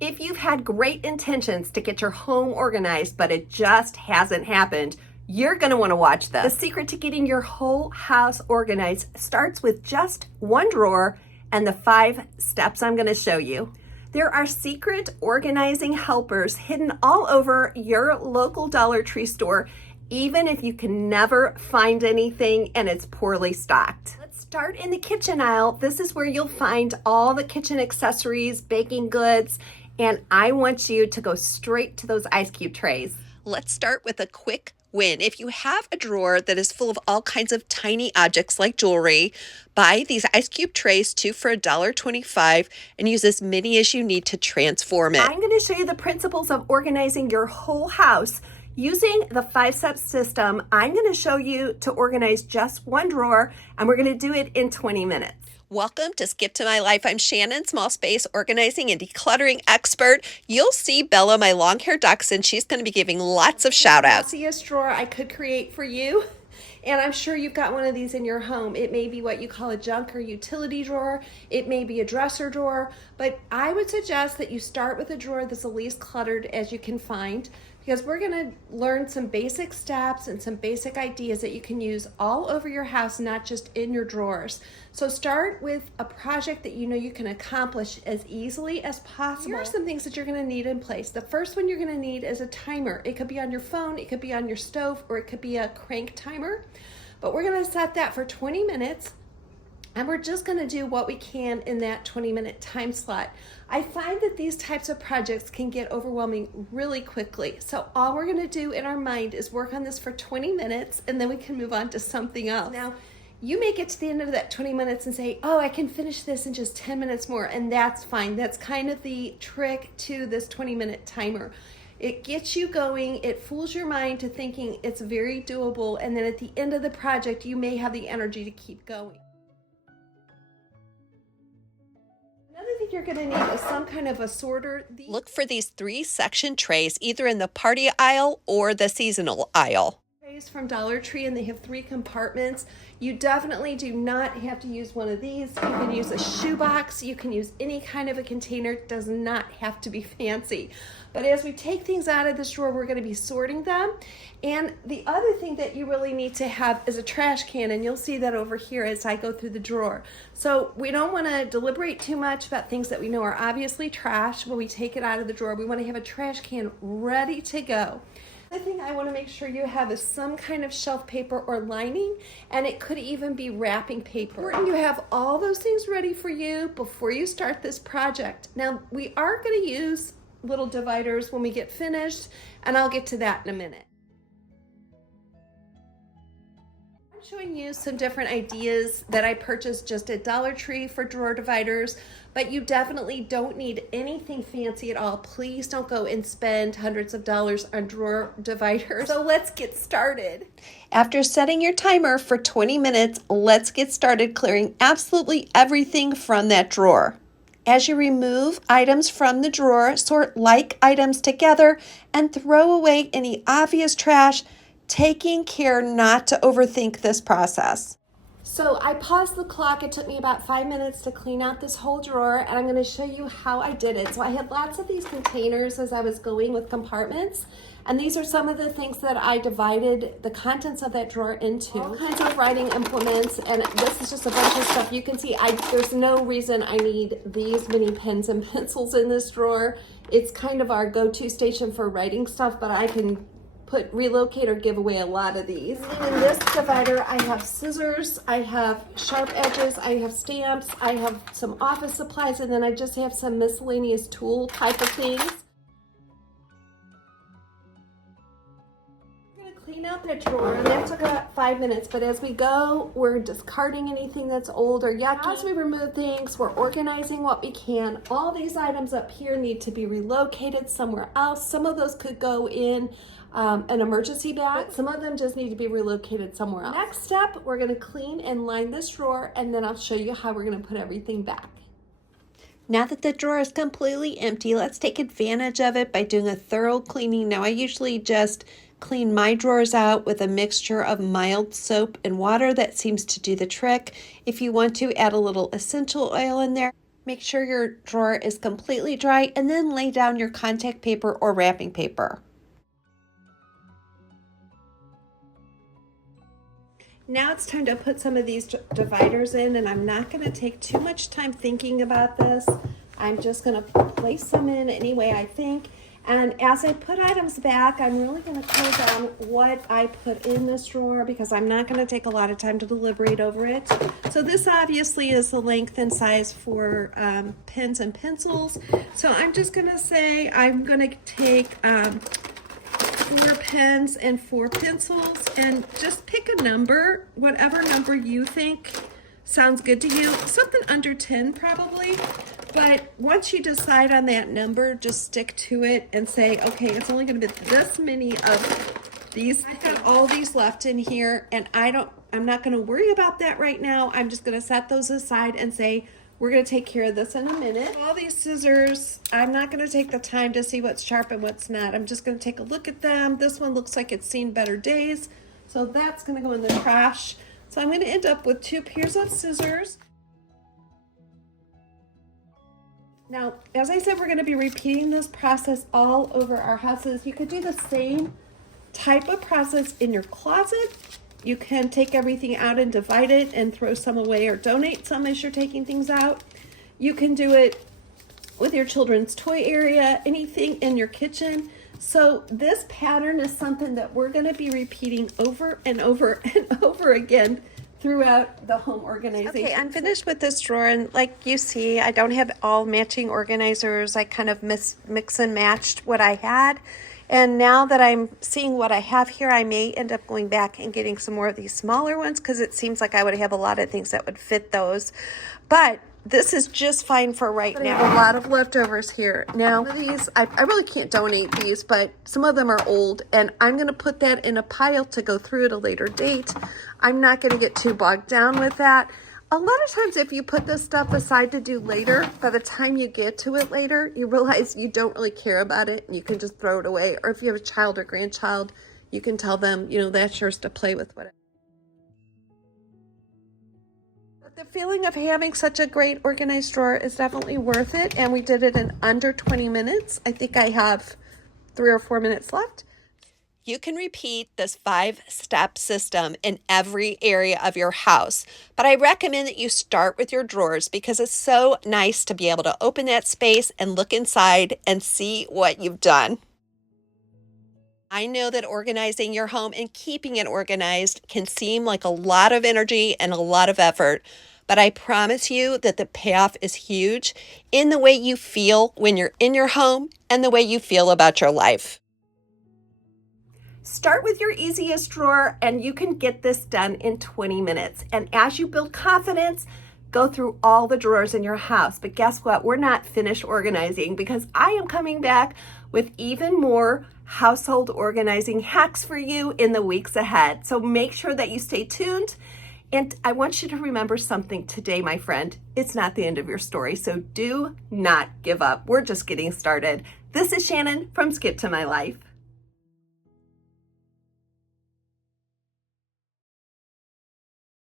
If you've had great intentions to get your home organized, but it just hasn't happened, you're going to want to watch this. The secret to getting your whole house organized starts with just one drawer and the 5 steps I'm going to show you. There are secret organizing helpers hidden all over your local Dollar Tree store, even if you can never find anything and it's poorly stocked. Let's start in the kitchen aisle. This is where you'll find all the kitchen accessories, baking goods, and I want you to go straight to those ice cube trays. Let's start with a quick win. If you have a drawer that is full of all kinds of tiny objects like jewelry, buy these ice cube trays, 2 for $1.25, and use as many as you need to transform it. I'm going to show you the principles of organizing your whole house. Using the 5-step system, I'm going to show you to organize just one drawer, and we're going to do it in 20 minutes. Welcome to Skip to My Life. I'm Shannon, small space organizing and decluttering expert. You'll see Bella, my long-haired dachshund. She's going to be giving lots of shout-outs. The messiest drawer I could create for you, and I'm sure you've got one of these in your home. It may be what you call a junk or utility drawer. It may be a dresser drawer, but I would suggest that you start with a drawer that's the least cluttered as you can find, because we're going to learn some basic steps and some basic ideas that you can use all over your house, not just in your drawers. So start with a project that you know you can accomplish as easily as possible. Here are some things that you're going to need in place. The first one you're going to need is a timer. It could be on your phone, it could be on your stove, or it could be a crank timer. But we're going to set that for 20 minutes. And we're just going to do what we can in that 20-minute time slot. I find that these types of projects can get overwhelming really quickly. So all we're going to do in our mind is work on this for 20 minutes, and then we can move on to something else. Now, you may get to the end of that 20 minutes and say, oh, I can finish this in just 10 minutes more, and that's fine. That's kind of the trick to this 20-minute timer. It gets you going, it fools your mind to thinking it's very doable, and then at the end of the project, you may have the energy to keep going. You're going to need is some kind of a sorter. Look for these 3-section trays, either in the party aisle or the seasonal aisle. Trays from Dollar Tree, and they have 3 compartments. You definitely do not have to use one of these. You can use a shoebox. You can use any kind of a container. It does not have to be fancy. But as we take things out of this drawer, we're going to be sorting them. And the other thing that you really need to have is a trash can, and you'll see that over here as I go through the drawer. So we don't want to deliberate too much about things that we know are obviously trash when we take it out of the drawer. We want to have a trash can ready to go. The thing I want to make sure you have is some kind of shelf paper or lining, and it could even be wrapping paper. And you have all those things ready for you before you start this project. Now, we are going to use little dividers when we get finished, and I'll get to that in a minute. I'm showing you some different ideas that I purchased just at Dollar Tree for drawer dividers, but you definitely don't need anything fancy at all. Please don't go and spend hundreds of dollars on drawer dividers. So let's get started. After setting your timer for 20 minutes, let's get started clearing absolutely everything from that drawer. As you remove items from the drawer, sort like items together and throw away any obvious trash, taking care not to overthink this process. So I paused the clock. It took me about 5 minutes to clean out this whole drawer, and I'm going to show you how I did it. So I had lots of these containers as I was going with compartments, and these are some of the things that I divided the contents of that drawer into. All kinds of writing implements, and this is just a bunch of stuff. You can see there's no reason I need these many pens and pencils in this drawer. It's kind of our go-to station for writing stuff, but I can relocate or give away a lot of these. And in this divider, I have scissors, I have sharp edges, I have stamps, I have some office supplies, and then I just have some miscellaneous tool type of things. I'm gonna clean out that drawer, and that took about 5 minutes, but as we go, we're discarding anything that's old or yucky. As we remove things, we're organizing what we can. All these items up here need to be relocated somewhere else. Some of those could go in an emergency bag, but some of them just need to be relocated somewhere else. Next step, we're going to clean and line this drawer, and then I'll show you how we're going to put everything back. Now that the drawer is completely empty, let's take advantage of it by doing a thorough cleaning. Now I usually just clean my drawers out with a mixture of mild soap and water. That seems to do the trick. If you want to, add a little essential oil in there. Make sure your drawer is completely dry and then lay down your contact paper or wrapping paper. Now it's time to put some of these dividers in, and I'm not going to take too much time thinking about this. I'm just going to place them in any way I think. And as I put items back, I'm really going to close down what I put in this drawer because I'm not going to take a lot of time to deliberate over it. So this obviously is the length and size for pens and pencils. So I'm just going to say I'm going to take 4 pens and 4 pencils, and just pick a number, whatever number you think sounds good to you. Something under 10 probably, but once you decide on that number, just stick to it and say, okay, it's only going to be this many of these. I've got all these left in here, and I'm not going to worry about that right now. I'm just going to set those aside and say, we're going to take care of this in a minute. All these scissors, I'm not going to take the time to see what's sharp and what's not. I'm just going to take a look at them. This one looks like it's seen better days, so that's going to go in the trash. So I'm going to end up with 2 pairs of scissors. Now, as I said, we're going to be repeating this process all over our houses. You could do the same type of process in your closet. You can take everything out and divide it and throw some away or donate some as you're taking things out. You can do it with your children's toy area, anything in your kitchen. So this pattern is something that we're going to be repeating over and over and over again throughout the home organization. Okay, I'm finished with this drawer, and like you see, I don't have all matching organizers. I kind of mix and matched what I had. And now that I'm seeing what I have here, I may end up going back and getting some more of these smaller ones because it seems like I would have a lot of things that would fit those. But this is just fine for right now. I have a lot of leftovers here. Now, these, I really can't donate these, but some of them are old, and I'm going to put that in a pile to go through at a later date. I'm not going to get too bogged down with that. A lot of times if you put this stuff aside to do later, by the time you get to it later, you realize you don't really care about it and you can just throw it away. Or if you have a child or grandchild, you can tell them, you know, that's yours to play with. Whatever. But the feeling of having such a great organized drawer is definitely worth it, and we did it in under 20 minutes. I think I have 3 or 4 minutes left. You can repeat this 5-step system in every area of your house, but I recommend that you start with your drawers because it's so nice to be able to open that space and look inside and see what you've done. I know that organizing your home and keeping it organized can seem like a lot of energy and a lot of effort, but I promise you that the payoff is huge in the way you feel when you're in your home and the way you feel about your life. Start with your easiest drawer, and you can get this done in 20 minutes. And as you build confidence, go through all the drawers in your house. But guess what? We're not finished organizing because I am coming back with even more household organizing hacks for you in the weeks ahead. So make sure that you stay tuned. And I want you to remember something today, my friend. It's not the end of your story, so do not give up. We're just getting started. This is Shannon from Skip to My Life.